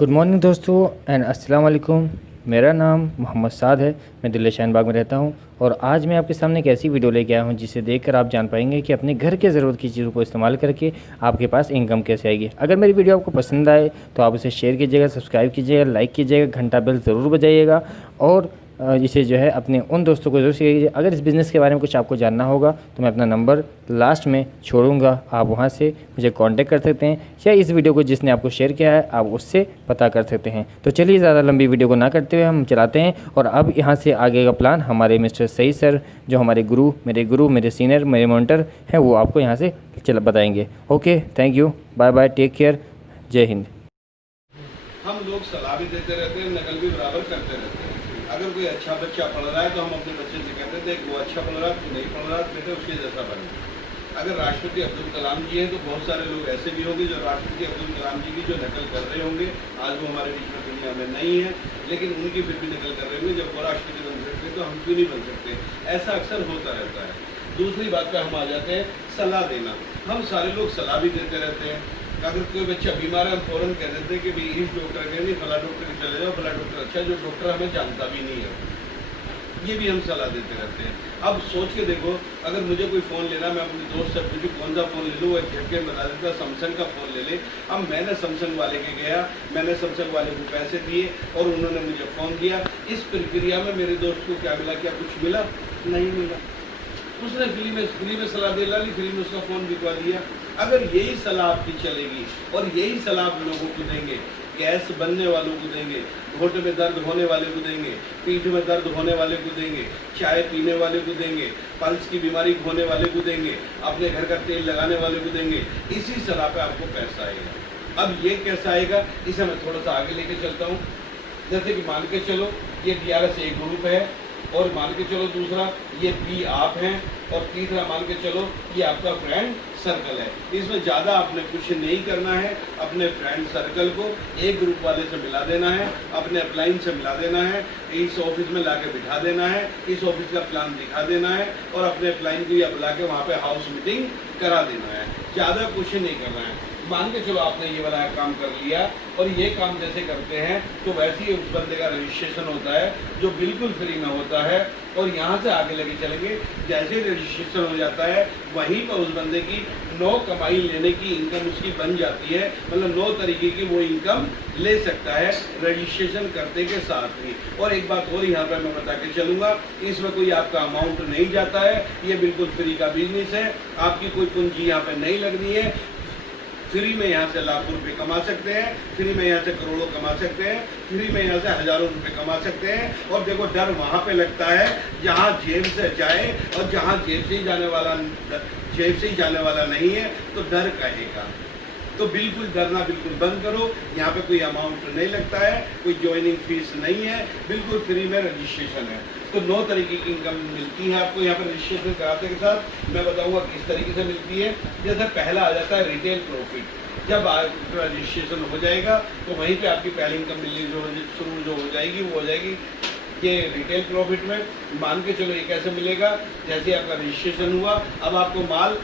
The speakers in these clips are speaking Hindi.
गुड मॉर्निंग दोस्तों एंड अस्सलाम वालेकुम। मेरा नाम मोहम्मद साद है। मैं दिल्ली शाहीन बाग में रहता हूं और आज मैं आपके सामने एक ऐसी वीडियो लेके आया हूं जिसे देखकर आप जान पाएंगे कि अपने घर के ज़रूरत की चीज़ों को इस्तेमाल करके आपके पास इनकम कैसे आएगी। अगर मेरी वीडियो आपको पसंद आए तो आप उसे शेयर कीजिएगा, सब्सक्राइब कीजिएगा, लाइक कीजिएगा, घंटा बेल ज़रूर बजाइएगा और इसे जो है अपने उन दोस्तों को ज़रूर शेयर कीजिए। अगर इस बिज़नेस के बारे में कुछ आपको जानना होगा तो मैं अपना नंबर लास्ट में छोड़ूंगा, आप वहां से मुझे कांटेक्ट कर सकते हैं या इस वीडियो को जिसने आपको शेयर किया है आप उससे पता कर सकते हैं। तो चलिए ज़्यादा लंबी वीडियो को ना करते हुए हम चलाते हैं और अब यहाँ से आगे का प्लान हमारे मिस्टर सईद सर जो हमारे गुरु मेरे सीनियर मेरे मोनिटर हैं वो आपको यहाँ से बताएंगे। Okay, thank you, bye bye, take care, जय हिंद। हम लोग सलाह भी देते रहते हैं, नकल भी बराबर करते रहते हैं। अगर कोई अच्छा बच्चा पढ़ रहा है तो हम अपने बच्चे से कहते थे वो अच्छा पढ़ रहा है, तू नहीं पढ़ रहा बेटे उसके जैसा बने। अगर राष्ट्रपति अब्दुल कलाम जी हैं तो बहुत सारे लोग ऐसे भी होंगे जो राष्ट्रपति अब्दुल कलाम जी की जो नकल कर रहे होंगे, आज वो हमारे बीच में दुनिया में नहीं है, लेकिन उनकी फिर भी नकल कर रहे होंगे। जब वो राष्ट्रपति बन सकते तो हम क्यों नहीं बन सकते? ऐसा अक्सर होता रहता है। दूसरी बात पर हम आ जाते हैं सलाह देना। हम सारे लोग सलाह भी देते रहते हैं। अगर कोई बच्चा बीमार है हम फ़ौरन कह देते हैं कि भाई इस डॉक्टर के नहीं फला डॉक्टर के चले जाओ, फला डॉक्टर अच्छा, जो डॉक्टर हमें जानता भी नहीं है। ये भी हम सलाह देते रहते हैं। अब सोच के देखो, अगर मुझे कोई फ़ोन लेना, मैं अपने दोस्त से पूछूं कौन सा फ़ोन ले लूँ, वो एक झटके में बता देता सैमसंग का फ़ोन ले ले। अब मैंने सैमसंग वाले के गया, मैंने सैमसंग वाले को पैसे दिए और उन्होंने मुझे फ़ोन दिया। इस प्रक्रिया में मेरे दोस्त को क्या मिला? क्या कुछ मिला? नहीं मिला। उसने फ्री में सलाह दे डाली, फ्री में उसका फ़ोन बिकवा दिया। अगर यही सलाह आपकी चलेगी और यही सलाह आप लोगों को देंगे, गैस बनने वालों को देंगे, घोटे में दर्द होने वाले को देंगे, पीठ में दर्द होने वाले को देंगे, चाय पीने वाले को देंगे, पल्स की बीमारी होने वाले को देंगे, अपने घर का तेल लगाने वाले को देंगे, इसी सलाह पे आपको पैसा आएगा। अब ये कैसा आएगा, इसे मैं थोड़ा सा आगे लेके चलता हूँ। जैसे कि मान के चलो ये DRS एक ग्रुप है और मान के चलो दूसरा ये P आप हैं और तीसरा मान के चलो ये आपका फ्रेंड सर्कल है। इसमें ज़्यादा आपने कुछ नहीं करना है, अपने फ्रेंड सर्कल को एक ग्रुप वाले से मिला देना है, अपने अपलाइन से मिला देना है, इस ऑफिस में लाके बिठा देना है, इस ऑफिस का प्लान दिखा देना है और अपने अपलाइन को या बुला के वहाँ पे हाउस मीटिंग करा देना है। ज़्यादा कुछ नहीं करना है। मान के चलो आपने ये वाला काम कर लिया और ये काम जैसे करते हैं तो वैसे ही उस बंदे का रजिस्ट्रेशन होता है जो बिल्कुल फ्री में होता है। और यहाँ से आगे लेके चलेंगे, जैसे ही रजिस्ट्रेशन हो जाता है वहीं पर उस बंदे की 9 कमाई लेने की इनकम उसकी बन जाती है। मतलब 9 तरीके की वो इनकम ले सकता है रजिस्ट्रेशन करते के साथ ही। और एक बात और यहाँ पर मैं बता के चलूँगा, इसमें कोई आपका अमाउंट नहीं जाता है, ये बिल्कुल फ्री का बिजनेस है, आपकी कोई पूंजी यहाँ पर नहीं लगनी है। फ्री में यहाँ से लाखों रुपए कमा सकते हैं, फ्री में यहाँ से करोड़ों कमा सकते हैं, फ्री में यहाँ से हजारों रुपए कमा सकते हैं। और देखो डर वहाँ पे लगता है जहाँ जेब से जाए, और जहाँ जेब से ही जाने वाला नहीं है तो डर कहेगा। तो बिल्कुल डरना बिल्कुल बंद करो। यहाँ पे कोई अमाउंट नहीं लगता है, कोई ज्वाइनिंग फीस नहीं है, बिल्कुल फ्री में रजिस्ट्रेशन है। तो 9 तरीके की इनकम मिलती है आपको यहाँ पर रजिस्ट्रेशन कराते के साथ। मैं बताऊँगा किस तरीके से मिलती है। जैसे पहला आ जाता है रिटेल प्रॉफिट। जब आपका रजिस्ट्रेशन हो जाएगा तो वहीं पे आपकी पहली इनकम मिलनी शुरू हो जाएगी, वो हो जाएगी ये रिटेल प्रॉफिट में। मान के चलो ये कैसे मिलेगा, जैसे आपका रजिस्ट्रेशन हुआ अब आपको माल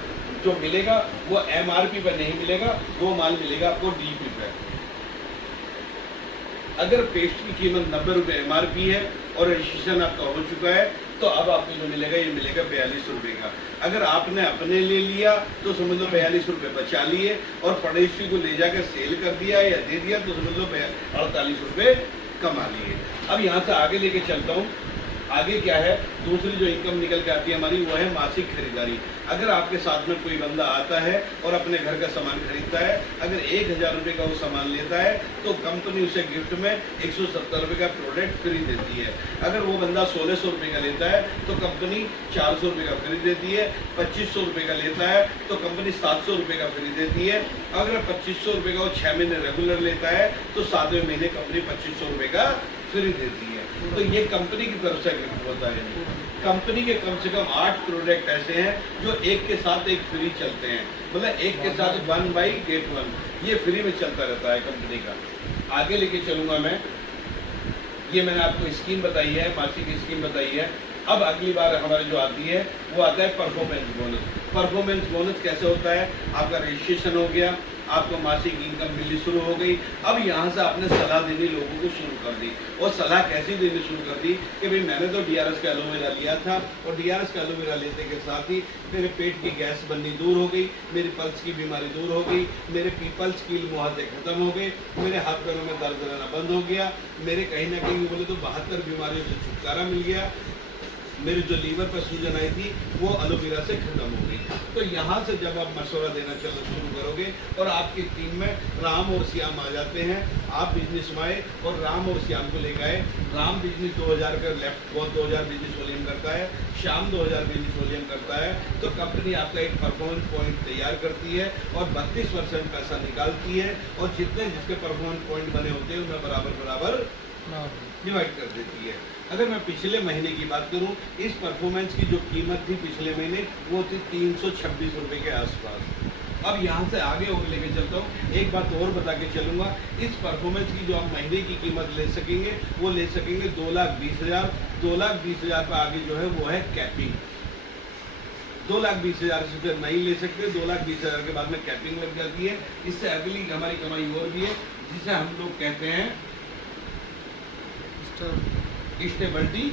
जो मिलेगा वो MRP पर नहीं मिलेगा, वो माल मिलेगा आपको DP पर। अगर पेस्ट की कीमत 90 रुपये MRP है और रजिस्ट्रेशन आपका हो चुका है तो अब आपको जो मिलेगा ये मिलेगा 42 रुपये का। अगर आपने अपने ले लिया तो समझ लो 42 रुपये बचा लिए और पड़ोसी को ले जाकर सेल कर दिया या दे दिया तो समझ लो 48 रुपये कमा लिए। अब यहाँ से आगे लेके चलता हूँ। आगे क्या है, दूसरी जो इनकम निकल के आती है हमारी वो है मासिक खरीदारी। अगर आपके साथ में कोई बंदा आता है और अपने घर का सामान खरीदता है, अगर 1000 रुपये का वो सामान लेता है तो कंपनी उसे गिफ्ट में 170 रुपये का प्रोडक्ट फ्री देती है। अगर वो बंदा 1600 रुपये का लेता है तो कंपनी 400 रुपये का फ्री देती है। 2500 रुपये का लेता है तो कंपनी 700 रुपये का फ्री देती है। अगर 2500 रुपये का वो 6 महीने रेगुलर लेता है तो 7वें महीने कंपनी 2500 रुपये का फ्री देती है। तो ये कंपनी की तरफ से गिफ्ट होता है। कंपनी के कम से कम 8 प्रोडक्ट ऐसे हैं जो एक के साथ एक फ्री चलते हैं, मतलब एक के साथ 1 बाई गेट 1 ये फ्री में चलता रहता है कंपनी का। आगे लेके चलूँगा मैं। ये मैंने आपको स्कीम बताई है, मासिक स्कीम बताई है। अब अगली बार हमारी जो आती है वो आता है परफॉर्मेंस बोनस। परफॉर्मेंस बोनस कैसे होता है, आपका रजिस्ट्रेशन हो गया, आपको मासिक इनकम मिलनी शुरू हो गई। अब यहाँ से आपने सलाह देनी लोगों को शुरू कर दी। और सलाह कैसी देनी शुरू कर दी कि भाई मैंने तो DRS का एलोवेरा लिया था, और DRS का एलोवेरा लेने के साथ ही मेरे पेट की गैस बननी दूर हो गई, मेरी पल्स की बीमारी दूर हो गई, मेरे पीपल्स की मुहासे खत्म हो गए, मेरे हाथ पैरों में दर्द रहना बंद हो गया, मेरे कहीं ना कहीं बोले तो 72 बीमारियों से छुटकारा मिल गया, मेरी जो लीवर पर सूजन आई थी वो एलोवेरा से खत्म हो गई। तो यहाँ से जब आप मशवरा देना चलना शुरू करोगे और आपकी टीम में राम और श्याम आ जाते हैं, आप बिजनेस में आए और राम और श्याम को लेकर आए। राम बिजनेस 2000 का लेफ्ट 2000 बिजनेस वॉल्यूम करता है, श्याम 2000 बिजनेस वॉल्यूम करता है, तो कंपनी आपका एक परफॉर्मेंस पॉइंट तैयार करती है और 32% पैसा निकालती है, और जितने जिसके परफॉर्मेंस पॉइंट बने होते हैं उनमें बराबर बराबर डिवाइड कर देती है। अगर मैं पिछले महीने की बात करूं, इस परफॉर्मेंस की जो कीमत थी पिछले महीने वो थी 326 रुपये के आसपास। अब यहाँ से आगे और लेके चलता हूँ, एक बात और बता के चलूँगा। इस परफॉर्मेंस की जो आप महीने की कीमत ले सकेंगे वो ले सकेंगे 2,20,000। 2,20,000 पर आगे जो है वो है कैपिंग। 2,20,000 से फिर नहीं ले सकते, 2,20,000 के बाद में कैपिंग लग जाती है। इससे अगली हमारी कमाई और भी है जिसे हम लोग कहते हैं स्टेबिलिटी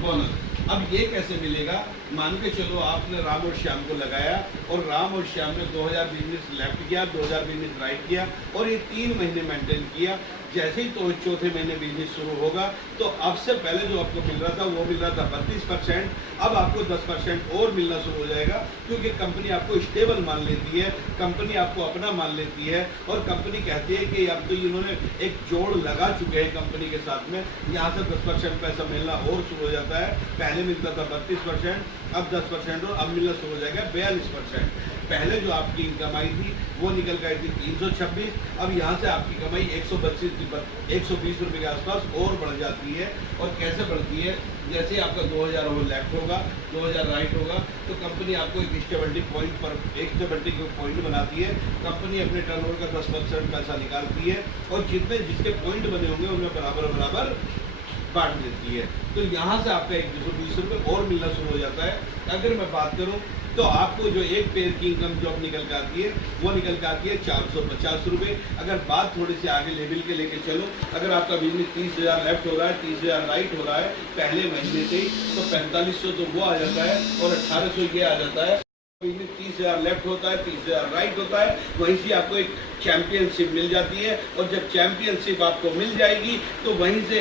बोनस। अब ये कैसे मिलेगा? मान के चलो आपने राम और श्याम को लगाया और राम और श्याम ने 2000 बिजनेस लेफ्ट किया, 2000 बिजनेस राइट किया और ये 3 महीने मेंटेन किया। जैसे ही तो चौथे महीने बिजनेस शुरू होगा तो अब से पहले जो आपको मिल रहा था वो मिल रहा था 32%, अब आपको 10% और मिलना शुरू हो जाएगा, क्योंकि कंपनी आपको स्टेबल मान लेती है, कंपनी आपको अपना मान लेती है और कंपनी कहती है कि अब तो इन्होंने एक जोड़ लगा चुके हैं कंपनी के साथ में, यहाँ से 10% पैसा मिलना और शुरू हो जाता है। पहले मिलता था 32%, अब 10% और अब मिलना शुरू हो जाएगा 42%। पहले जो आपकी कमाई थी वो निकल कर आई थी 326, अब यहाँ से आपकी कमाई 120 रुपये के आसपास और बढ़ जाती है। और कैसे बढ़ती है? जैसे ही आपका 2000 वो लेफ्ट होगा, 2000 राइट होगा, तो कंपनी आपको एक स्टेबिलिटी पॉइंट बनाती है। कंपनी अपने टर्नओवर का 10% पैसा निकालती है और जितने जिसके पॉइंट बने होंगे उनमें बराबर बराबर बांट देती है। तो यहाँ से आपका 120 रुपये और मिलना शुरू हो जाता है। अगर मैं बात करूँ तो आपको जो एक पेयर की इनकम जॉब निकल के आती है वो निकल के आती है 450 रुपये। अगर बात थोड़ी सी आगे लेवल के लेके चलो, अगर आपका बिजनेस 30,000 लेफ्ट हो रहा है, 30,000 राइट हो रहा है पहले महीने से ही, तो 4500 तो वो आ जाता है और 1800 ये आ जाता है। बिजनेस 30,000 लेफ्ट होता है, 30,000 राइट होता है, वहीं से आपको एक चैंपियनशिप मिल जाती है। और जब चैंपियनशिप आपको मिल जाएगी तो वहीं से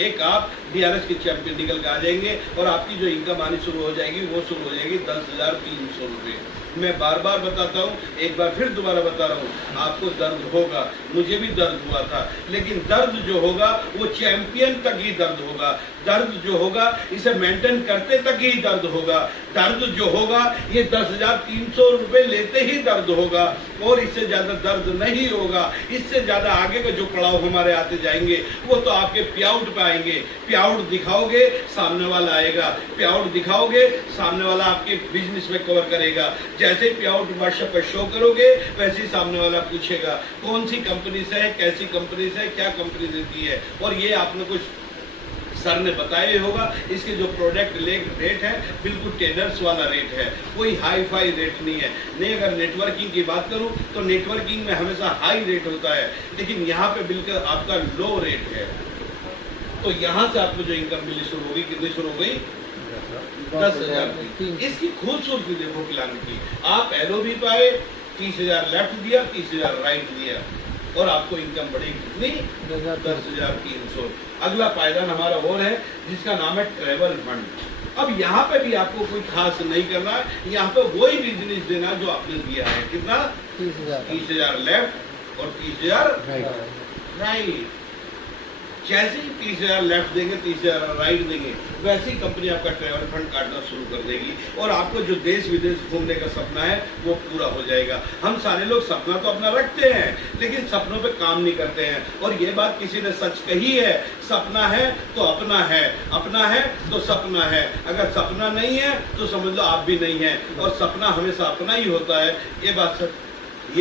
एक आप DRS के चैंपियन निकल के आ जाएंगे और आपकी जो इनकम आनी शुरू हो जाएगी वो शुरू हो जाएगी 10,300 रुपये। मैं बार बार बताता हूँ, एक बार फिर दोबारा बता रहा हूँ, आपको दर्द होगा, मुझे भी दर्द हुआ था, लेकिन दर्द जो होगा वो चैंपियन तक ही दर्द होगा। दर्द जो होगा इसे मेंटेन करते तक ही दर्द होगा। दर्द जो होगा ये 10,300 रुपये लेते ही दर्द होगा और इससे ज़्यादा दर्द नहीं होगा। इससे ज़्यादा आगे का जो पड़ाव हमारे आते जाएंगे वो तो आपके पे आउट पे आएंगे। पे आउट दिखाओगे सामने वाला आएगा, पे आउट दिखाओगे सामने वाला आपके बिजनेस में कवर करेगा। जैसे पे आउट व्हाट्सएप पर शो करोगे वैसे ही सामने वाला पूछेगा कौन सी कंपनी से है, कैसी कंपनी से है, क्या कंपनी देती है। और ये आपने कुछ सर ने बताया होगा, इसके जो प्रोडक्ट रेट है बिल्कुल टेलर्स वाला रेट है, कोई हाई फाई रेट नहीं है। नहीं, अगर नेटवर्किंग की बात करूं तो नेटवर्किंग में हमेशा हाई रेट होता है, लेकिन यहाँ पे बिल्कुल आपका लो रेट है। तो यहाँ से आपको जो इनकम मिलनी शुरू होगी, कितनी शुरू हो गई? 10,000। इसकी खूबसूरती देखो प्लान की। आप LOB पे आए, 30,000 लेफ्ट दिया, 30,000 राइट दिया और आपको इनकम बढ़ेगी कितनी? 10,300। अगला पायदान हमारा और है जिसका नाम है ट्रेवल फंड। अब यहाँ पे भी आपको कोई खास नहीं करना है, यहाँ पे वही बिजनेस देना जो आपने दिया है। कितना? 30,000 लेफ्ट और 30,000 राइट। जैसे ही 30,000 लेफ्ट देंगे, 30,000 राइट देंगे, वैसे ही कंपनी आपका ट्रैवल फंड काटना शुरू कर देगी और आपको जो देश विदेश घूमने का सपना है वो पूरा हो जाएगा। हम सारे लोग सपना तो अपना रखते हैं लेकिन सपनों पे काम नहीं करते हैं। और ये बात किसी ने सच कही है, सपना है तो अपना है, अपना है तो सपना है। अगर सपना नहीं है तो समझ लो आप भी नहीं है, और सपना हमेशा अपना ही होता है। ये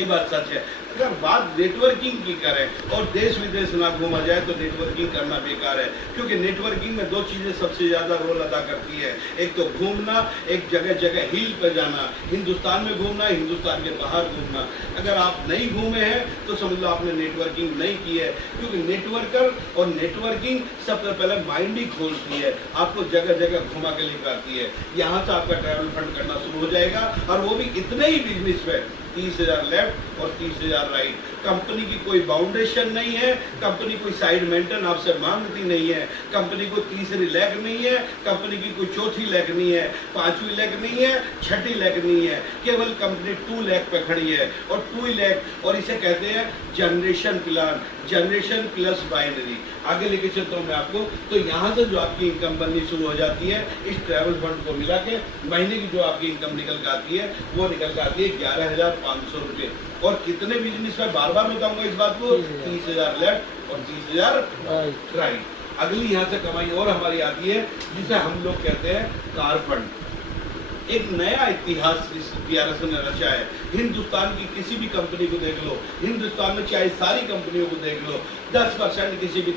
बात सच है। अगर बात नेटवर्किंग की करें और देश विदेश ना घूमा जाए तो नेटवर्किंग करना बेकार है, क्योंकि नेटवर्किंग में दो चीज़ें सबसे ज़्यादा रोल अदा करती है। एक तो घूमना, एक जगह जगह हिल पर जाना, हिंदुस्तान में घूमना, हिंदुस्तान के बाहर घूमना। अगर आप नहीं घूमे हैं तो समझ लो आपने नेटवर्किंग नहीं की है, क्योंकि नेटवर्कर और नेटवर्किंग सबसे पहले माइंड ही खोलती है, आपको जगह जगह घुमा के लेकर आती है। यहाँ से आपका ट्रैवल फंड करना शुरू हो जाएगा, और वो भी इतने ही बिजनेस में 30,000 लेफ्ट और 30,000 राइट। कंपनी की कोई बाउंडेशन नहीं है, कंपनी कोई साइड मेंटेन आपसे मांगती नहीं है, कंपनी को तीसरी लेग नहीं है, कंपनी की कोई चौथी लेग नहीं है, पांचवी लेग नहीं है, छठी लेग नहीं है, केवल कंपनी 2 लेग पे खड़ी है। और 2 लेग, और इसे कहते हैं generation plan, generation plus binary. आगे लेके चलता हूँ मैं आपको। तो यहाँ से जो आपकी इनकम बननी शुरू हो जाती है, इस ट्रैवल फंड को मिला के महीने की जो आपकी इनकम निकल के आती है वो निकल के आती है 11,500 रुपये। और कितने बिजनेस में बार बार बताऊंगा इस बात को, 30,000 लेफ्ट और 30,000 राइट। अगली यहाँ से कमाई और हमारी आती है जिसे हम लोग कहते हैं कार फंड। एक नया इतिहास इस DRS ने रचा है। हिंदुस्तान की किसी भी कंपनी को देख लो, हिंदुस्तान में चाहे सारी कंपनियों को देख लो, 10% किसी भी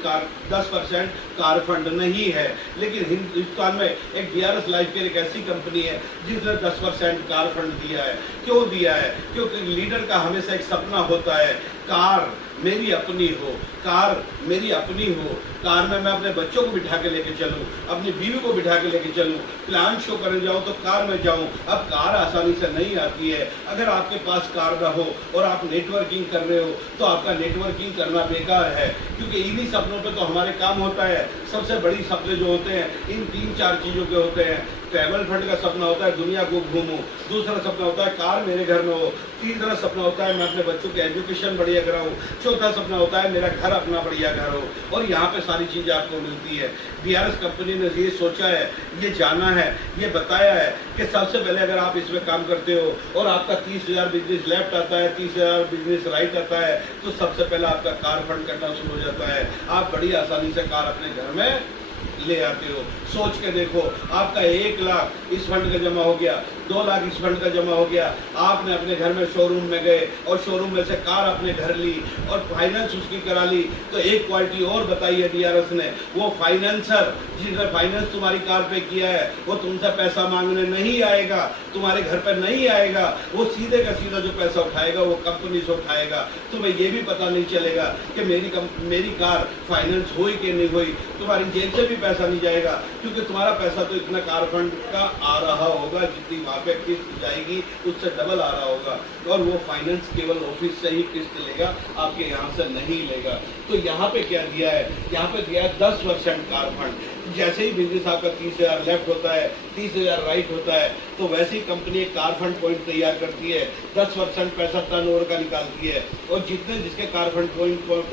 10% कार फंड नहीं है। लेकिन हिंदुस्तान में एक DRS लाइफ केयर एक ऐसी कंपनी है जिसने 10% कार फंड दिया है। क्यों दिया है? क्योंकि लीडर का हमेशा एक सपना होता है, कार मेरी अपनी हो, कार मेरी अपनी हो, कार में मैं अपने बच्चों को बिठा के लेके चलूं, अपनी बीवी को बिठा के लेके चलूं, प्लान शो करने जाऊं तो कार में जाऊं। अब कार आसानी से नहीं आती है। अगर आपके पास कार ना हो और आप नेटवर्किंग कर रहे हो तो आपका नेटवर्किंग करना बेकार है, क्योंकि इन्हीं सपनों पे तो हमारे काम होता है। सबसे बड़ी सपने जो होते हैं इन 3-4 चीज़ों के होते हैं। ट्रैवल फंड का सपना होता है दुनिया को घूमूं, दूसरा सपना होता है कार मेरे घर में हो, तीसरा सपना होता है मैं अपने बच्चों के एजुकेशन बढ़िया कराऊं, चौथा सपना होता है मेरा घर अपना बढ़िया घर हो। और यहाँ पे सारी चीज़ें आपको मिलती है। DRS कंपनी ने ये सोचा है, ये जाना है, ये बताया है कि सबसे पहले अगर आप इसमें काम करते हो और आपका 30,000 बिजनेस लेफ्ट आता है, 30,000 बिजनेस राइट आता है, तो सबसे पहले आपका कार फंड करना शुरू हो जाता है। आप बड़ी आसानी से कार अपने घर में ले आते हो। सोच के देखो, आपका 1 लाख इस फंड का जमा हो गया, 2 लाख इस फंड का जमा हो गया, आपने अपने घर में शोरूम में गए और शोरूम में से कार अपने घर ली और फाइनेंस उसकी करा ली। तो एक क्वालिटी और बताई है DRS ने, वो फाइनेंसर जिसने फाइनेंस तुम्हारी कार पे किया है वो तुमसे पैसा मांगने नहीं आएगा, तुम्हारे घर पे नहीं आएगा, वो सीधे का सीधा जो पैसा उठाएगा वो कंपनी से उठाएगा। तुम्हें ये भी पता नहीं चलेगा कि मेरी कार फाइनेंस हुई कि नहीं हुई, तुम्हारी जेब से भी पैसा नहीं जाएगा, क्योंकि तुम्हारा पैसा तो इतना कार फंड का आ रहा होगा जितनी वहाँ पे किस्त जाएगी उससे डबल आ रहा होगा। और वो फाइनेंस केवल ऑफिस से ही किस्त लेगा, आपके यहाँ से नहीं लेगा। तो यहाँ पे क्या दिया है? यहाँ पे दिया है 10% कार फंड। जैसे ही बिजनेस आपका 30,000 लेफ्ट होता है, 30,000 राइट होता है, तो वैसे ही कंपनी एक कार फंड पॉइंट तैयार करती है, 10% पैसा टर्नओवर का निकालती है, और जितने जिसके कार फंड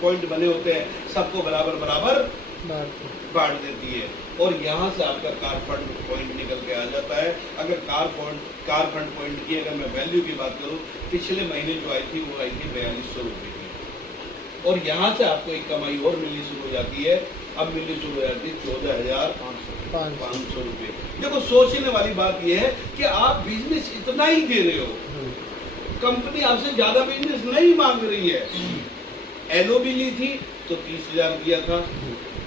पॉइंट बने होते हैं सबको बराबर बांट देती है। और यहाँ से आपका कार फंड पॉइंट निकल के आ जाता है। अगर कार फंड पॉइंट की अगर मैं वैल्यू की बात करूँ, पिछले महीने जो आई थी वो आई थी 4200 रुपये की। और यहाँ से आपको एक कमाई और मिलनी शुरू हो जाती है। अब मिलनी शुरू हो जाती है 14,500 रुपये। देखो, सोचने वाली बात यह है कि आप बिजनेस इतना ही दे रहे हो, कंपनी आपसे ज्यादा बिजनेस नहीं मांग रही है। LOB ली थी तो 30,000 दिया था,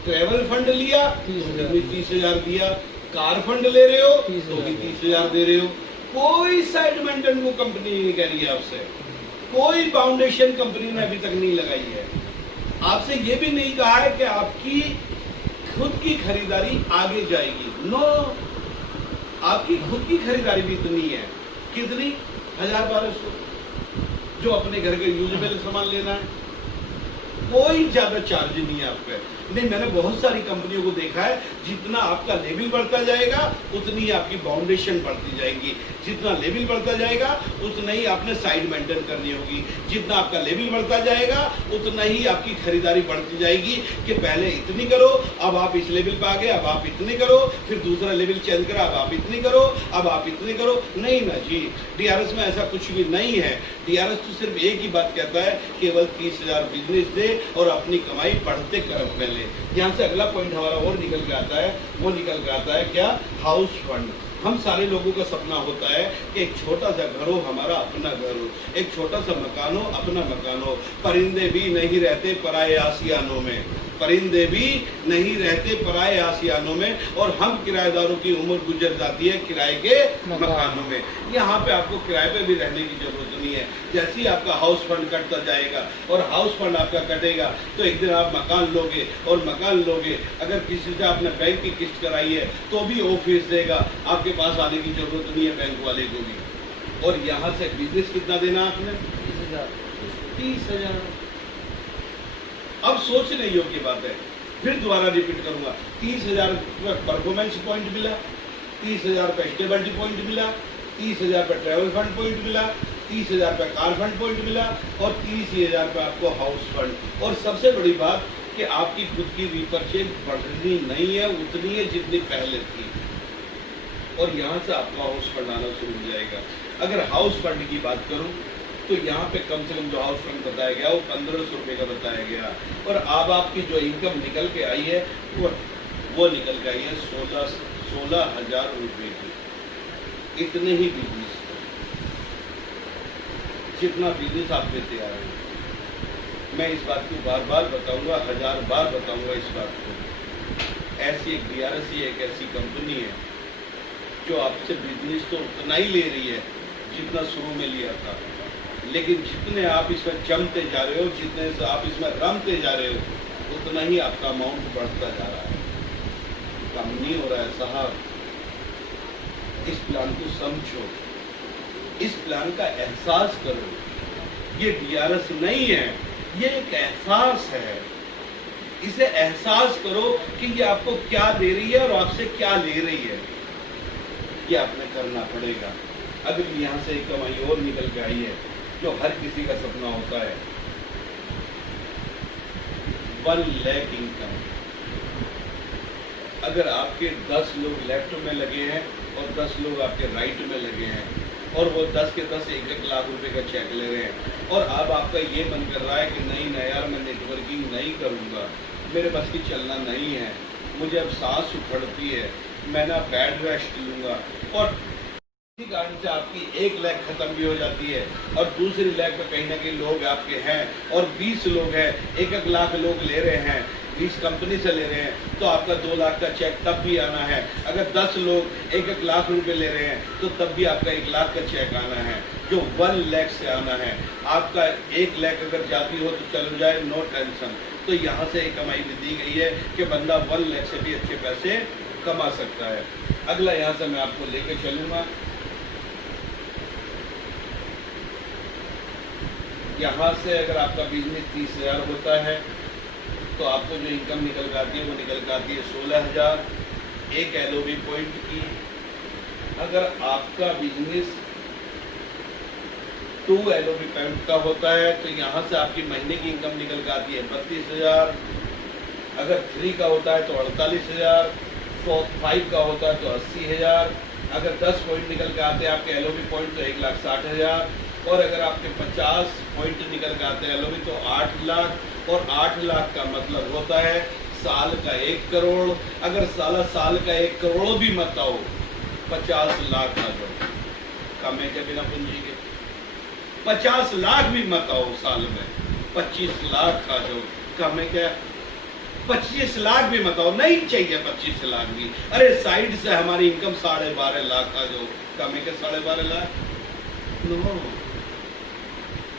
ट्रैवल फंड लिया तो भी 30,000 दिया, कार फंड ले रहे हो तो भी 30,000 दे रहे हो। कोई साइड मेंटेन वो कंपनी नहीं कह रही है आपसे, कोई फाउंडेशन कंपनी ने अभी तक नहीं लगाई है। आपसे ये भी नहीं कहा है कि आपकी खुद की खरीदारी आगे जाएगी। नो, आपकी खुद की खरीदारी भी इतनी है, कितनी? 1,000-1,200 जो अपने घर के यूजेबल सामान लेना है। कोई ज्यादा चार्ज नहीं है आप पे। नहीं, मैंने बहुत सारी कंपनियों को देखा है, जितना आपका लेवल बढ़ता जाएगा उतनी ही आपकी बाउंडेशन बढ़ती जाएगी, जितना लेवल बढ़ता जाएगा उतना ही आपने साइड मेंटेन करनी होगी, जितना आपका लेवल बढ़ता जाएगा उतना ही आपकी खरीदारी बढ़ती जाएगी कि पहले इतनी करो, अब आप इस लेवल पे आ गए, अब आप इतनी करो, फिर दूसरा लेवल चेंज करा, अब आप इतनी करो, अब आप इतनी करो। नहीं ना जी, DRS में ऐसा कुछ भी नहीं है। DRS तो सिर्फ एक ही बात कहता है, केवल 30,000 बिजनेस दे और अपनी कमाई बढ़ते कर पहले। यहाँ से अगला पॉइंट हमारा और निकल के आता है, वो निकल के आता है क्या? House fund. हम सारे लोगों का सपना होता है कि एक छोटा सा घर हो, हमारा अपना घर हो, एक छोटा सा मकान हो, अपना मकान हो। परिंदे भी नहीं रहते पराये आसियानों में, परिंदे भी नहीं रहते पराये आसियानों में, और हम किराएदारों की उम्र गुजर जाती है किराए के मकानों में। यहाँ पे आपको किराए पे भी रहने की जरूरत नहीं है। जैसे ही आपका हाउस फंड कटता जाएगा और हाउस फंड आपका कटेगा तो एक दिन आप मकान लोगे, और मकान लोगे अगर किसी से आपने बैंक की किस्त कराई है तो भी वो फीस देगा, आपके पास आने की जरूरत नहीं है बैंक वाले को भी। और यहाँ से बिजनेस कितना देना आपने? 30,000। अब सोचने योग्य बात है, फिर दोबारा रिपीट करूंगा। 30,000 का परफॉर्मेंस पॉइंट मिला, 30,000 का स्टेबिलिटी पॉइंट मिला, 30,000 का ट्रैवल फंड पॉइंट मिला, 30,000 का कार फंड पॉइंट मिला, और 30,000 का आपको हाउस फंड। और सबसे बड़ी बात कि आपकी खुद की रीपरचेज बढ़नी नहीं है, उतनी है जितनी पहले थी, और यहाँ से आपका हाउस फंड आना शुरू हो जाएगा। अगर हाउस फंड की बात करूँ तो यहाँ पे कम से कम जो हाउस फंड बताया गया वो 1,500 रुपये का बताया गया, और अब आपकी जो इनकम निकल के आई है वो निकल के आई है 16,000 रुपये की। इतने ही बिजनेस, जितना बिजनेस आप देते आ रहे हैं, मैं इस बात को बार बार बताऊंगा, 1000 बार बताऊंगा इस बात को। ऐसी एक DRS एक ऐसी कंपनी है जो आपसे बिजनेस तो उतना ही ले रही है जितना शुरू में लिया था, लेकिन जितने आप इसमें जमते जा रहे हो, जितने से आप इसमें रमते जा रहे हो, उतना ही आपका अमाउंट बढ़ता जा रहा है। कम नहीं हो रहा है साहब। इस प्लान को समझो, इस प्लान का एहसास करो। ये DRS नहीं है, ये एक एहसास है। इसे एहसास करो कि ये आपको क्या दे रही है और आपसे क्या ले रही है। ये आपने करना पड़ेगा। अगर यहाँ से एक कमाई और निकल के आई है जो हर किसी का सपना होता है, 1 लाख इनकम। अगर आपके 10 लोग लेफ्ट में लगे हैं और 10 लोग आपके राइट में लगे हैं, और वो 10 के 10 1-1 लाख रुपए का चेक ले रहे हैं, और अब आपका ये मन कर रहा है कि नहीं ना यार, मैं नेटवर्किंग नहीं करूँगा, मेरे बस की चलना नहीं है, मुझे अब सांस उखड़ती है, मैं ना बेड रेस्ट लूँगा, और इसी कारण से आपकी 1 लाख खत्म भी हो जाती है, और दूसरी लाख में कहीं ना कहीं लोग आपके हैं, और 20 लोग हैं, 1-1 लाख लोग ले रहे हैं, 20 कंपनी से ले रहे हैं, तो आपका 2 लाख का चेक तब भी आना है। अगर 10 लोग 1-1 लाख रुपए ले रहे हैं तो तब भी आपका 1 लाख का चेक आना है, जो 1 लाख से आना है। आपका 1 लाख अगर जाती हो तो चल जाए, नो टेंशन। तो यहाँ से एक कमाई भी दी गई है कि बंदा 1 लाख से भी अच्छे पैसे कमा सकता है। अगला यहाँ से मैं आपको लेके चलूँगा। यहाँ से अगर आपका बिजनेस 30,000 होता है तो आपको जो इनकम निकल के आती है वो निकल के आती है 16,000 एक LOB पॉइंट की। अगर आपका बिजनेस 2 LOB पॉइंट का होता है तो यहाँ से आपकी महीने की इनकम निकल के आती है 32,000। अगर 3 का होता है तो 48,000, 5 का होता है तो 80,000। अगर 10 पॉइंट निकल के आते हैं आपके LOB पॉइंट तो 1,60,000, और अगर आपके 50 पॉइंट निकल के आते हैं LOB तो 8 लाख, और 8 लाख का मतलब होता है साल का 1 करोड़। अगर साल का 1 करोड़ भी मत आओ, 50 लाख आ जाओ कम है क्या बिना पूंजी के? 50 लाख भी मत आओ साल में, 25 लाख आ जाओ कम है क्या? 25 लाख भी मत आओ, नहीं चाहिए 25 लाख भी। अरे साइड से हमारी इनकम 12.5 लाख आ जाओ, कम है क्या 12.5 लाख? नो,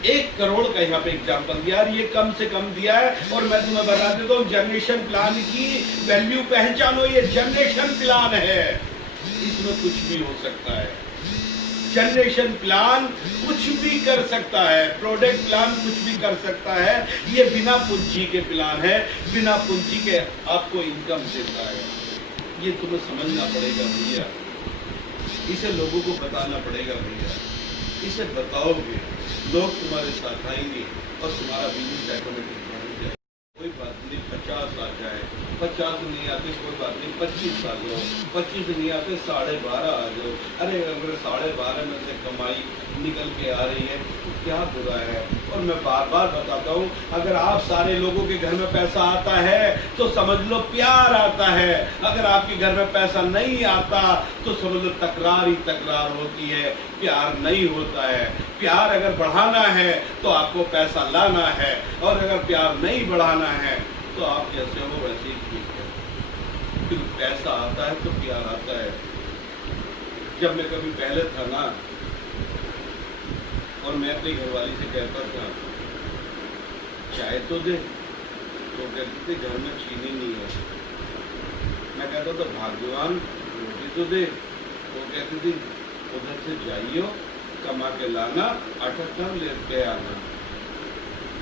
1 करोड़ का यहाँ पे एग्जाम्पल दिया, ये कम से कम दिया है। और मैं तुम्हें बता देता हूँ, जनरेशन प्लान की वैल्यू पहचानो, ये जनरेशन प्लान है, इसमें कुछ भी हो सकता है। जनरेशन प्लान कुछ भी कर सकता है, प्रोडक्ट प्लान कुछ भी कर सकता है। ये बिना पूंजी के प्लान है, बिना पूंजी के आपको इनकम देता है। ये तुम्हें समझना पड़ेगा भैया, इसे लोगों को बताना पड़ेगा भैया। इसे बताओगे लोग तुम्हारे साथ आएंगे और तुम्हारा बिजनेस ऑटोमेटिक बढ़ जाए। कोई बात नहीं, 50 आ जाए, 50 नहीं आते कोई बात नहीं, 25 आ जाओ, 25 नहीं आते 12.5 आ जाओ। अरे अगर 12.5 में से कमाई निकल के आ रही है तो क्या बुरा है। और मैं बार बार बताता हूँ, अगर आप सारे लोगों के घर में पैसा आता है तो समझ लो प्यार आता है, अगर आपके घर में पैसा नहीं आता तो समझ लो तकरार ही तकरार होती है, प्यार नहीं होता है। प्यार अगर बढ़ाना है तो आपको पैसा लाना है, और अगर प्यार नहीं बढ़ाना है तो आप जैसे हो वैसे ही ठीक है। क्योंकि पैसा आता है तो प्यार आता है। जब मैं कभी पहले था ना, और मैं अपनी घरवाली से कहता था चाय तो दे, तो कहती थी घर में चीनी नहीं है। मैं कहता था भाग्यवान रोटी तो दे, तो कहती थी उधर से जाइयो कमा के लाना, आटा कम लेते आना।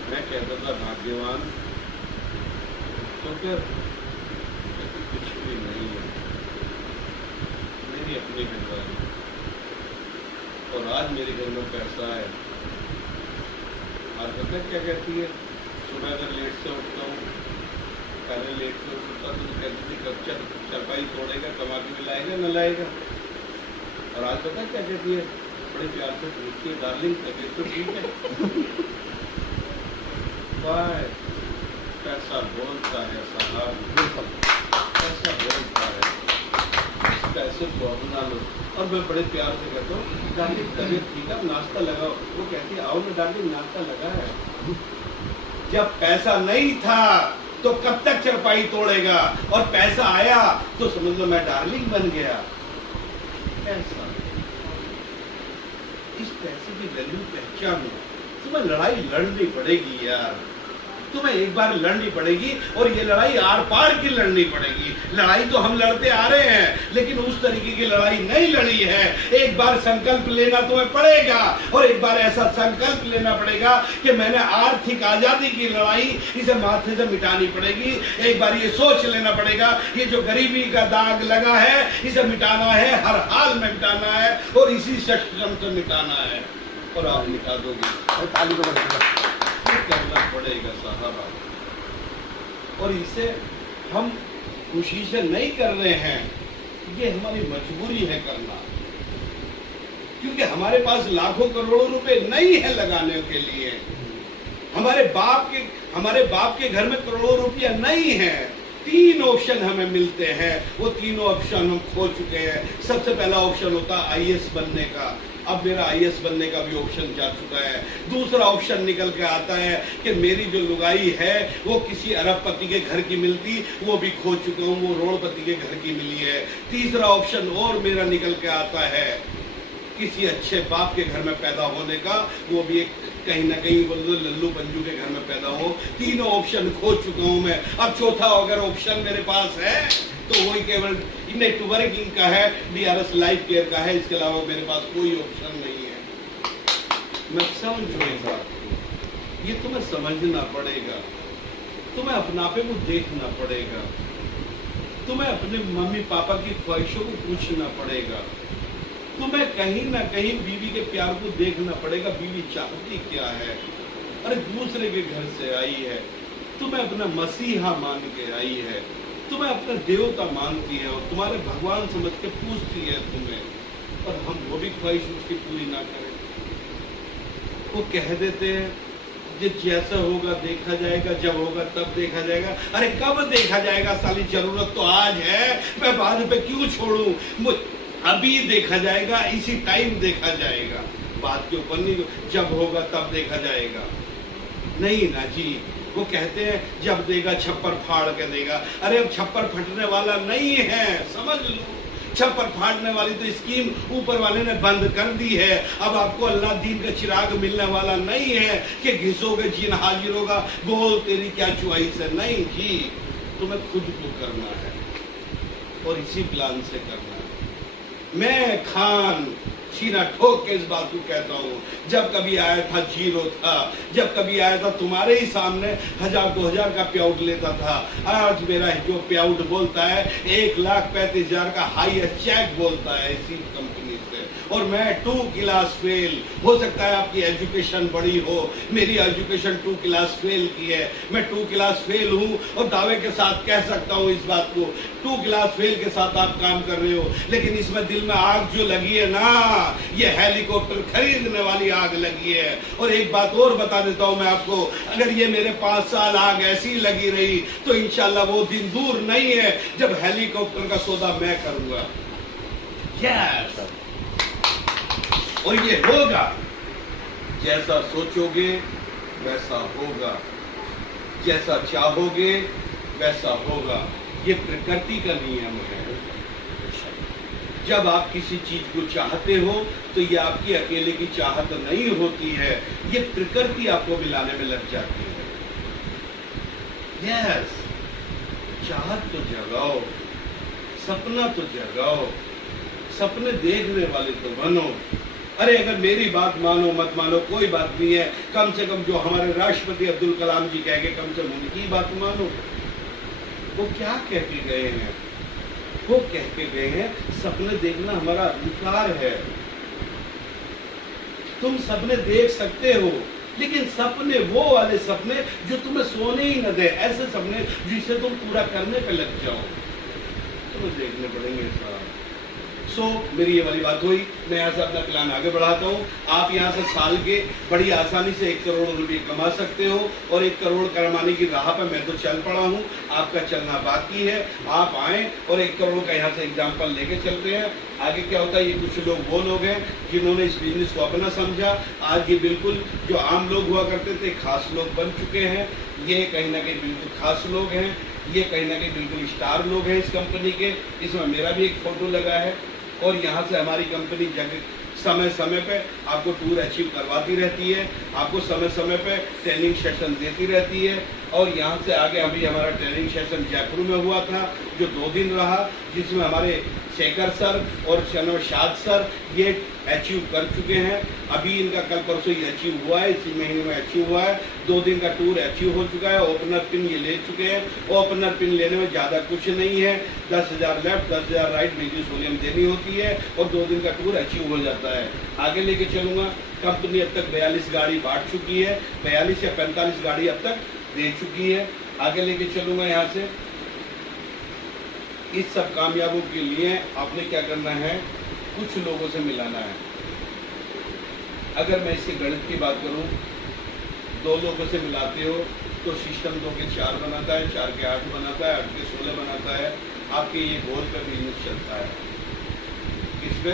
मैं कहता था भाग्यवान, तो फिर कुछ भी नहीं है। मेरी अपनी घरवाली, और आज मेरे घर में पैसा है। आज पता क्या कहती है, सुबह अगर लेट से उठता हूँ, पहले लेट से उठता तो कहती थी कब चरपाई तोड़ेगा, कमा के भी लाएगा न लाएगा। और आज पता क्या कहती है, बड़े प्यार से पूछती है डार्लिंग तबीयत तो ठीक है। बाय पैसा बोलता है साहब, पैसा बोलता है, पैसे को अपना लो। और मैं बड़े प्यार से कहता हूँ डार्लिंग तबीयत ठीक है, नाश्ता लगाओ। वो कहती है आओ ना डार्लिंग नाश्ता लगा है। जब पैसा नहीं था तो कब तक चरपाई तोड़ेगा, और पैसा आया तो समझ लो मैं डार्लिंग बन गया। पैसा, इस पैसे की वैल्यू पहचानो। तुम्हें लड़ाई लड़नी पड़ेगी यार, तुम्हें एक बार लड़नी पड़ेगी, और ये लड़ाई आर पार की लड़नी पड़ेगी। लड़ाई तो हम लड़ते आ रहे हैं, लेकिन उस तरीके की लड़ाई नहीं लड़ी है। एक बार संकल्प लेना तुम्हें पड़ेगा, और एक बार ऐसा संकल्प लेना पड़ेगा कि मैंने आर्थिक आजादी की लड़ाई इसे माथे से मिटानी पड़ेगी। एक बार ये सोच लेना पड़ेगा, ये जो गरीबी का दाग लगा है इसे मिटाना है, हर हाल में मिटाना है, और इसी सिस्टम से मिटाना है, और आप मिटा दोगे। करना पड़ेगा साहब, और इसे हम खुशी से नहीं कर रहे हैं, ये हमारी मजबूरी है करना, क्योंकि हमारे पास लाखों करोड़ों रुपए नहीं है लगाने के लिए। हमारे बाप के घर में करोड़ों रुपया नहीं है। 3 ऑप्शन हमें मिलते हैं, वो तीनों ऑप्शन हम खो चुके हैं। सबसे पहला ऑप्शन होता है आईएएस बनने का, अब मेरा आईएएस बनने का भी ऑप्शन जा चुका है। दूसरा ऑप्शन निकल के आता है कि मेरी जो लुगाई है वो किसी अरबपति के घर की मिलती, वो भी खो चुका हूँ, वो रोडपति के घर की मिली है। तीसरा ऑप्शन और मेरा निकल के आता है किसी अच्छे बाप के घर में पैदा होने का, वो भी एक कहीं ना कहीं बोल दो लल्लू पंजू के घर में पैदा हो। तीनों ऑप्शन खो चुका हूं मैं। अब चौथा अगर ऑप्शन मेरे पास है तो वही केवल नेटवर्किंग का है, डीआरएस लाइफ केयर का है, इसके अलावा मेरे पास कोई ऑप्शन नहीं है। मैं समझो इस बात को, ये तुम्हें समझना पड़ेगा, तुम्हें अपनापे को देखना पड़ेगा, तुम्हें अपने मम्मी पापा की ख्वाहिशों को पूछना पड़ेगा, तुम्हें कहीं ना कहीं बीवी के प्यार को देखना पड़ेगा, बीवी चाहती क्या है। अरे दूसरे के घर से आई है, तुम्हें अपना मसीहा मान के आई है, तुम्हें अपना देवता मानती है, और तुम्हारे भगवान समझ के पूछती है तुम्हें, और हम वो भी ख्वाहिश उसकी पूरी ना करें। वो कह देते हैं कि जैसा होगा देखा जाएगा, जब होगा तब देखा जाएगा। अरे कब देखा जाएगा साली, जरूरत तो आज है, मैं बाद पे क्यों छोड़ूं। अभी देखा जाएगा, इसी टाइम देखा जाएगा, बात के ऊपर नहीं, जब होगा तब देखा जाएगा। नहीं ना जी, वो कहते हैं जब देगा छप्पर फाड़ के देगा। अरे अब छप्पर फटने वाला नहीं है, समझ लो। छप्पर फाड़ने वाली तो स्कीम ऊपर वाले ने बंद कर दी है। अब आपको अल्लाह दीन का चिराग मिलने वाला नहीं है कि घिसोगे जीन हाजिर होगा, बोल तेरी क्या चॉइस है। नहीं जी, तुम्हें खुद को करना है, और इसी प्लान से करना है। मैं खान सीना ठोक के इस बात को कहता हूँ, जब कभी आया था जीरो था, जब कभी आया था तुम्हारे ही सामने 1000-2000 का पेआउट लेता था। आज मेरा जो पेआउट बोलता है 1,35,000 का हाईएस्ट चेक बोलता है इसी कंपनी से, और मैं 2 क्लास फेल। हो सकता है आपकी एजुकेशन बड़ी हो, मेरी एजुकेशन 2 क्लास फेल की है, मैं 2 क्लास फेल हूँ और दावे के साथ कह सकता हूँ इस बात को, 2 क्लास फेल के साथ आप काम कर रहे हो, लेकिन इसमें दिल में आग जो लगी है ना, ये हेलीकॉप्टर खरीदने वाली आग लगी है। और एक बात और बता देता हूं मैं आपको, अगर ये मेरे 5 साल आग ऐसी लगी रही तो इंशाल्लाह वो दिन दूर नहीं है जब हेलीकॉप्टर का सौदा मैं करूंगा। यस, और ये होगा, जैसा सोचोगे वैसा होगा, जैसा चाहोगे वैसा होगा। ये प्रकृति का नियम है। जब आप किसी चीज को चाहते हो तो ये आपकी अकेले की चाहत नहीं होती है, ये प्रकृति आपको मिलाने में लग जाती है। यस, चाहत तो जगाओ, सपना तो जगाओ, सपने देखने वाले तो बनो। अरे अगर मेरी बात मानो मत मानो कोई बात नहीं है, कम से कम जो हमारे राष्ट्रपति अब्दुल कलाम जी कह के, कम से कम उनकी बात मानो। वो क्या कह के गए हैं? वो कह के गए हैं सपने देखना हमारा अधिकार है। तुम सपने देख सकते हो, लेकिन सपने वो वाले सपने जो तुम्हें सोने ही न दे, ऐसे सपने जिसे तुम पूरा करने पे लग जाओ, तुम्हें देखने पड़ेंगे साहब। मेरी ये वाली बात हुई। मैं यहाँ से अपना प्लान आगे बढ़ाता हूँ। आप यहाँ से साल के बड़ी आसानी से 1 करोड़ रुपये कमा सकते हो, और 1 करोड़ कमाने की राह पर मैं तो चल पड़ा हूँ, आपका चलना बाकी है। आप आएँ और 1 करोड़ का यहाँ से एग्जाम्पल लेके चलते हैं। आगे क्या होता है, ये कुछ लोग वो लोग हैं जिन्होंने इस बिजनेस को अपना समझा। आज ये बिल्कुल जो आम लोग हुआ करते थे खास लोग बन चुके हैं। ये कहीं ना कहीं बिल्कुल खास लोग हैं, ये कहीं ना कहीं बिल्कुल स्टार लोग हैं इस कंपनी के। इसमें मेरा भी एक फोटो लगा है, और यहाँ से हमारी कंपनी समय समय पे आपको टूर अचीव करवाती रहती है, आपको समय समय पे ट्रेनिंग सेशन देती रहती है। और यहाँ से आगे अभी हमारा ट्रेनिंग सेशन जयपुर में हुआ था जो 2 दिन रहा, जिसमें हमारे शेखर सर और शाद सर ये अचीव कर चुके हैं। अभी इनका कल परसों ये अचीव हुआ है, इसी महीने में अचीव हुआ है। 2 दिन का टूर अचीव हो चुका है। ओपनर पिन ये ले चुके हैं। ओपनर पिन लेने में ज़्यादा कुछ नहीं है, 10,000 लेफ्ट 10,000 राइट बिजनेस वॉल्यूम देनी होती है और 2 दिन का टूर अचीव हो जाता है। आगे लेके चलूँगा। कंपनी अब तक 42 गाड़ी बांट चुकी है, 42 या 45 गाड़ी अब तक दे चुकी है। आगे लेके चलूँगा यहाँ से। इस सब कामयाबों के लिए आपने क्या करना है, कुछ लोगों से मिलाना है। अगर मैं इसके गणित की बात करूं, 2 लोगों से मिलाते हो तो सिस्टम 2 के 4 बनाता है, 4 के 8 बनाता है, 8 के 16 बनाता है। आपके ये गोल पे बिजनेस चलता है, किस पे?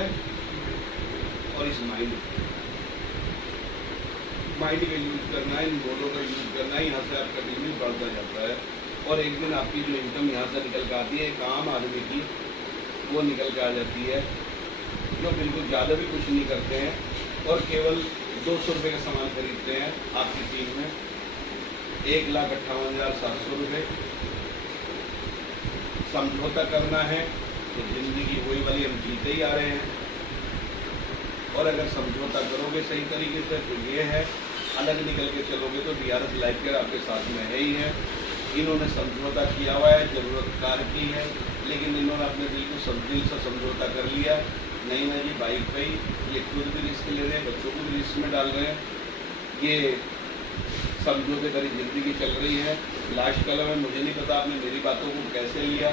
और इस माइंड का यूज करना है, इन गोलों का यूज करना है। यहाँ से आपका बिजनेस बढ़ता जाता है और एक दिन आपकी जो इनकम यहाँ से निकल के आती है, एक आम आदमी की वो निकल के आ जाती है, जो बिल्कुल ज़्यादा भी कुछ नहीं करते हैं और केवल 200 रुपये का सामान खरीदते हैं। आपकी टीम में 1,58,700 रुपये। समझौता करना है तो ज़िंदगी वही वाली हम जीते ही आ रहे हैं, और अगर समझौता करोगे सही तरीके से तो ये है, अलग निकल के चलोगे तो DRS लाइफ केयर आपके साथ में है ही है। इन्होंने समझौता किया हुआ है, ज़रूरत कार की है, लेकिन इन्होंने अपने दिल से समझौता कर लिया। नहीं मैं जी बाइक पे ही, ये खुद भी रिस्क ले रहे हैं, बच्चों को भी रिस्क में डाल रहे हैं। ये समझौते भरी ज़िंदगी चल रही है। लास्ट कलम है, मुझे नहीं पता आपने मेरी बातों को कैसे लिया,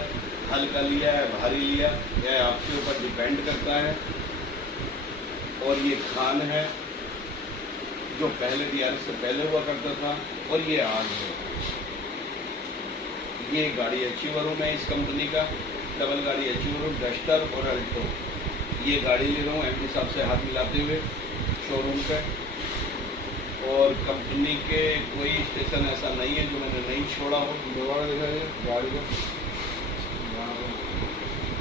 हल्का लिया है, भारी लिया, यह आपके ऊपर डिपेंड करता है। और ये खान है जो पहले DRS से पहले हुआ करता था और ये आज है। ये गाड़ी अचीवर हूँ मैं इस कंपनी का, डबल गाड़ी अचीवर हूँ, डस्टर और अल्टो। ये गाड़ी ले रहा हूँ MD साहब से हाथ मिलाते हुए शोरूम पे। और कंपनी के कोई स्टेशन ऐसा नहीं है जो मैंने नहीं छोड़ा हो। गाड़ी को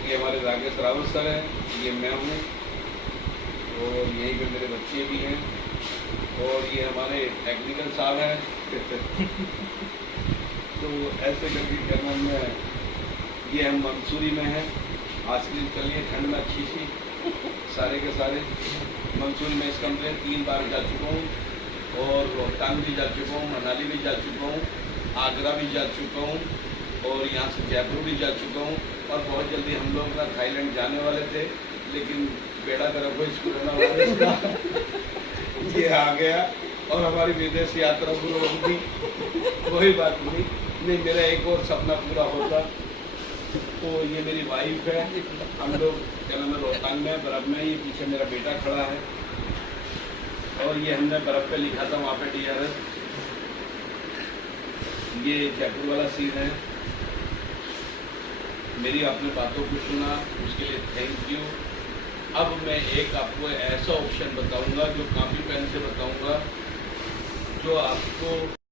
ये हमारे राकेश रावत सर हैं, ये मैं हूँ, और यहीं पे मेरे बच्चे भी हैं, और ये हमारे टेक्निकल साहब हैं। तो ऐसे करके करना में ये हम मंसूरी में हैं। आइसक्रीम चलिए ठंड में अच्छी सी सारे के सारे। मंसूरी में इस कंपनी 3 बार जा चुका हूँ, और रोहतांग भी जा चुका हूँ, मनाली भी जा चुका हूँ, आगरा भी जा चुका हूँ, और यहाँ से जयपुर भी जा चुका हूँ। और बहुत जल्दी हम लोग ना थाईलैंड जाने वाले थे, लेकिन बेड़ा गर्क हो इस कोरोना वायरस का। ये आ गया और हमारी विदेश यात्रा पूरी होगी, कोई बात नहीं, मेरा एक और सपना पूरा होता। तो ये मेरी वाइफ है, हम लोग क्या नाम है रोहतांग में बर्फ में, ये पीछे मेरा बेटा खड़ा है और ये हमने बर्फ पे लिखा था वहाँ पे DRS। ये जयपुर वाला सीन है। मेरी आपने बातों को सुना, उसके लिए थैंक यू। अब मैं एक आपको ऐसा ऑप्शन बताऊंगा जो कॉपी पेन से बताऊंगा जो आपको